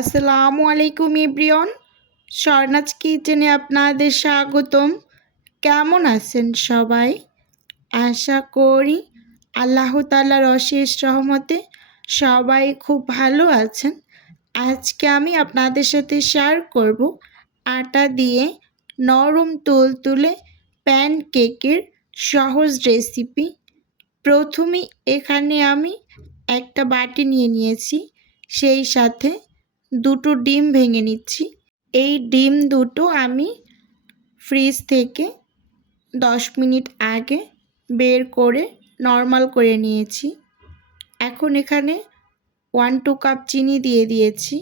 আসসালামু আলাইকুম এভরিওয়ান। স্বর্ণাজ কিচেনে আপনাদের স্বাগতম। কেমন আছেন সবাই? আশা করি আল্লাহ তাআলার অশেষ রহমতে সবাই খুব ভালো আছেন। আজকে আমি আপনাদের সাথে শেয়ার করব আটা দিয়ে নরম তুলতুলে প্যানকেকের সহজ রেসিপি। প্রথমে এখানে আমি একটা বাটি নিয়ে নিয়েছি, সেই সাথে দুটো ডিম ভেঙে নিচ্ছি। এই ডিম দুটো আমি ফ্রিজ থেকে 10 মিনিট আগে বের করে নরমাল করে নিয়েছি। এখন এখানে 1-2 কাপ চিনি দিয়ে দিয়েছি।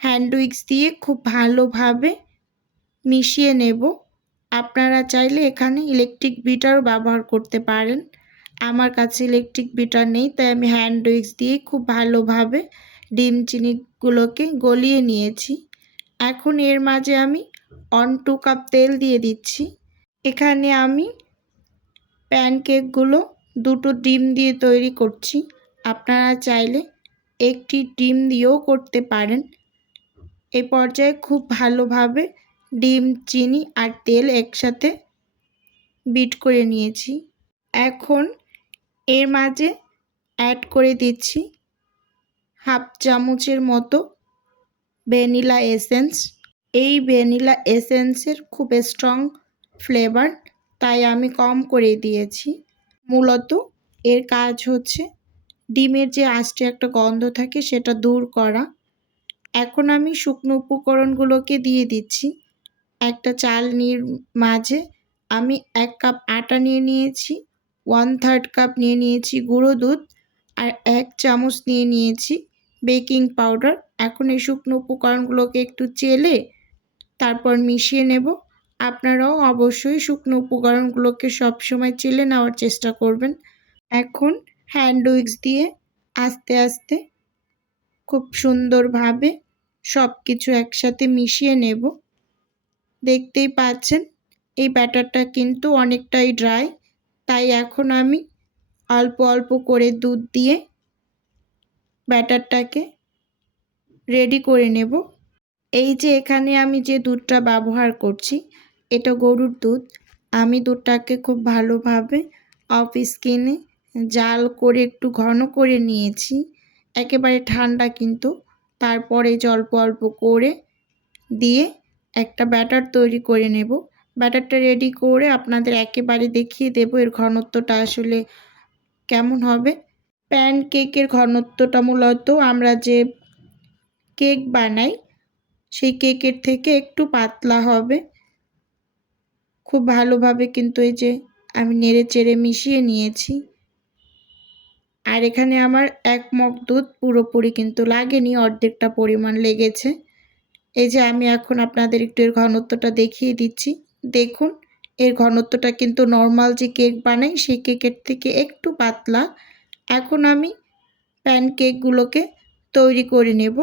হ্যান্ড উইক্স দিয়ে খুব ভালোভাবে মিশিয়ে নেব। আপনারা চাইলে এখানে ইলেকট্রিক বিটারও ব্যবহার করতে পারেন। আমার কাছে ইলেকট্রিক বিটার নেই, তাই আমি হ্যান্ড উইক্স দিয়ে খুব ভালোভাবে ডিম চিনিগুলোকে গলিয়ে নিয়েছি। এখন এর মাঝে আমি 1-2 কাপ তেল দিয়ে দিচ্ছি। এখানে আমি প্যানকেকগুলো দুটো ডিম দিয়ে তৈরি করছি। আপনারা চাইলে একটি ডিম দিয়েও করতে পারেন। এই পর্যায়ে খুব ভালোভাবে ডিম, চিনি আর তেল একসাথে বিট করে নিয়েছি। এখন এর মাঝে অ্যাড করে দিচ্ছি হাফ চামচের মতো ভ্যানিলা এসেন্স। এই ভ্যানিলা এসেন্সের খুব স্ট্রং ফ্লেভার, তাই আমি কম করে দিয়েছি। মূলত এর কাজ হচ্ছে ডিমের যে আষ্টে একটা গন্ধ থাকে সেটা দূর করা। এখন আমি শুকনো উপকরণগুলোকে দিয়ে দিচ্ছি। একটা চালনির মাঝে আমি 1 কাপ আটা নিয়ে নিয়েছি, 1/3 কাপ নিয়ে নিয়েছি গুঁড়ো দুধ আর 1 চামচ নিয়ে নিয়েছি বেকিং পাউডার। এখন এই শুকনো উপকরণগুলোকে একটু চেলে তারপর মিশিয়ে নেব। আপনারাও অবশ্যই শুকনো উপকরণগুলোকে সবসময় চেলে নেওয়ার চেষ্টা করবেন। এখন হ্যান্ড উইক্স দিয়ে আস্তে আস্তে খুব সুন্দরভাবে সব কিছু একসাথে মিশিয়ে নেব। দেখতেই পাচ্ছেন এই ব্যাটারটা কিন্তু অনেকটাই ড্রাই, তাই এখন আমি অল্প অল্প করে দুধ দিয়ে ব্যাটারটাকে রেডি করে নেব। এই যে এখানে আমি যে দুধটা ব্যবহার করছি এটা গরুর দুধ। আমি দুধটাকে খুব ভালোভাবে অফ স্কিনে জাল করে একটু ঘন করে নিয়েছি, একেবারে ঠান্ডা কিন্তু। তারপরে অল্প অল্প করে দিয়ে একটা ব্যাটার তৈরি করে নেব। ব্যাটারটা রেডি করে আপনাদের একেবারে দেখিয়ে দেব এর ঘনত্বটা আসলে কেমন হবে। প্যানকেকের ঘনত্বটা মূলত আমরা যে কেক বানাই সেই কেকের থেকে একটু পাতলা হবে। খুব ভালোভাবে কিন্তু এই যে আমি নেড়ে চেড়ে মিশিয়ে নিয়েছি। আর এখানে আমার 1 মগ দুধ পুরোপুরি কিন্তু লাগেনি, অর্ধেকটা পরিমাণ লেগেছে। এই যে আমি এখন আপনাদের একটু এর ঘনত্বটা দেখিয়ে দিচ্ছি। দেখুন এর ঘনত্বটা কিন্তু নর্মাল যে কেক বানাই সেই কেকের থেকে একটু পাতলা। এখন আমি প্যানকেকগুলোকে তৈরি করে নেব।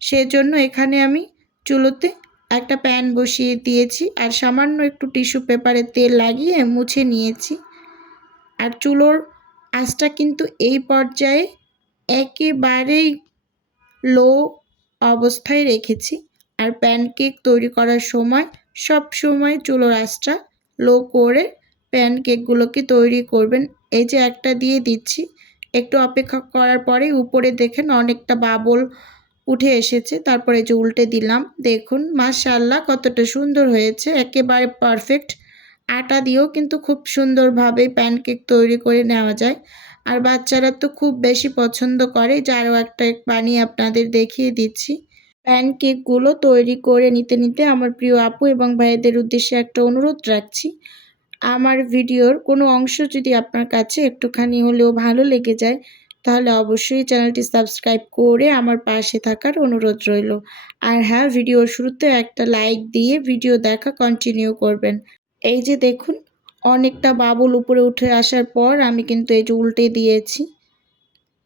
সেজন্য এখানে আমি চুলোতে একটা প্যান বসিয়ে দিয়েছি আর সামান্য একটু টিস্যু পেপারে তেল লাগিয়ে মুছে নিয়েছি। আর চুলোর আঁচটা কিন্তু এই পর্যায়ে একেবারেই লো অবস্থায় রেখেছি। আর প্যানকেক তৈরি করার সময় সব সময় চুলোর আঁচটা লো করে প্যানকেকগুলোকে তৈরি করবেন। এই যে একটা দিয়ে দিচ্ছি, একটু অপেক্ষা করার পরে উপরে দেখেন অনেকটা বাবল উঠে এসেছে। তারপরে যে উল্টে দিলাম, দেখুন মাশাআল্লাহ কতটা সুন্দর হয়েছে, একেবারে পারফেক্ট। আটা দিয়েও কিন্তু খুব সুন্দরভাবে প্যানকেক তৈরি করে নেওয়া যায়। আর বাচ্চারা তো খুব বেশি পছন্দ করে, যারও একটা বানিয়ে আপনাদের দেখিয়ে দিচ্ছি। প্যানকেকগুলো তৈরি করে নিতে নিতে আমার প্রিয় আপু এবং ভাইদের উদ্দেশ্যে একটা অনুরোধ রাখছি। আমার ভিডিওর কোনো অংশ যদি আপনার কাছে একটুখানি হলেও ভালো লেগে যায় তাহলে অবশ্যই চ্যানেলটি সাবস্ক্রাইব করে আমার পাশে থাকার অনুরোধ রইল। আর হ্যাঁ, ভিডিওর শুরুতে একটা লাইক দিয়ে ভিডিও দেখা কন্টিনিউ করবেন। এই যে দেখুন অনেকটা বাবুল উপরে উঠে আসার পর আমি কিন্তু এই যে উল্টে দিয়েছি।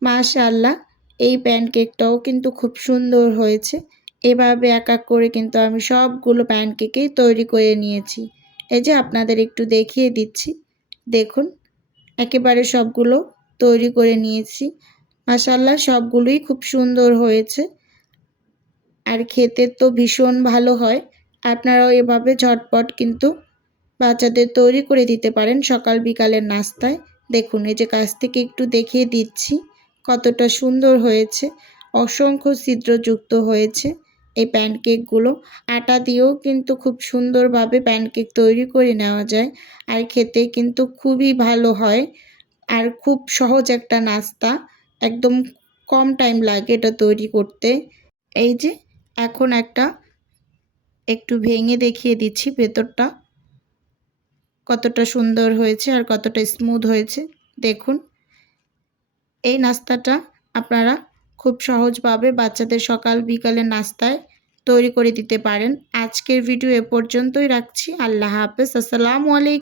মাশাআল্লাহ এই প্যানকেকটাও কিন্তু খুব সুন্দর হয়েছে। এভাবে এক এক করে কিন্তু আমি সবগুলো প্যানকেকই তৈরি করে নিয়েছি। এই যে আপনাদের একটু দেখিয়ে দিচ্ছি, দেখুন একেবারে সবগুলো তৈরি করে নিয়েছি। মাশাআল্লাহ সবগুলোই খুব সুন্দর হয়েছে। আর খেতে তো ভীষণ ভালো হয়। আপনারাও এভাবে ঝটপট কিন্তু বাচ্চাদের তৈরি করে দিতে পারেন সকাল বিকালের নাস্তায়। দেখুন এই যে কাছ থেকে একটু দেখিয়ে দিচ্ছি কতটা সুন্দর হয়েছে, অসংখ্য ছিদ্রযুক্ত হয়েছে এই প্যানকেকগুলো। আটা দিয়েও কিন্তু খুব সুন্দরভাবে প্যানকেক তৈরি করে নেওয়া যায়, আর খেতে কিন্তু খুবই ভালো হয়। আর খুব সহজ একটা নাস্তা, একদম কম টাইম লাগে এটা তৈরি করতে। এই যে এখন একটু ভেঙে দেখিয়ে দিচ্ছি ভেতরটা কতটা সুন্দর হয়েছে আর কতটা স্মুথ হয়েছে দেখুন। এই নাস্তাটা আপনারা খুব সহজভাবে বাচ্চাদের সকাল বিকালের নাস্তায় তৈরি করে দিতে পারেন। আজকের ভিডিও এ পর্যন্তই রাখছি। আল্লাহ হাফেজ। আসসালামু আলাইকুম।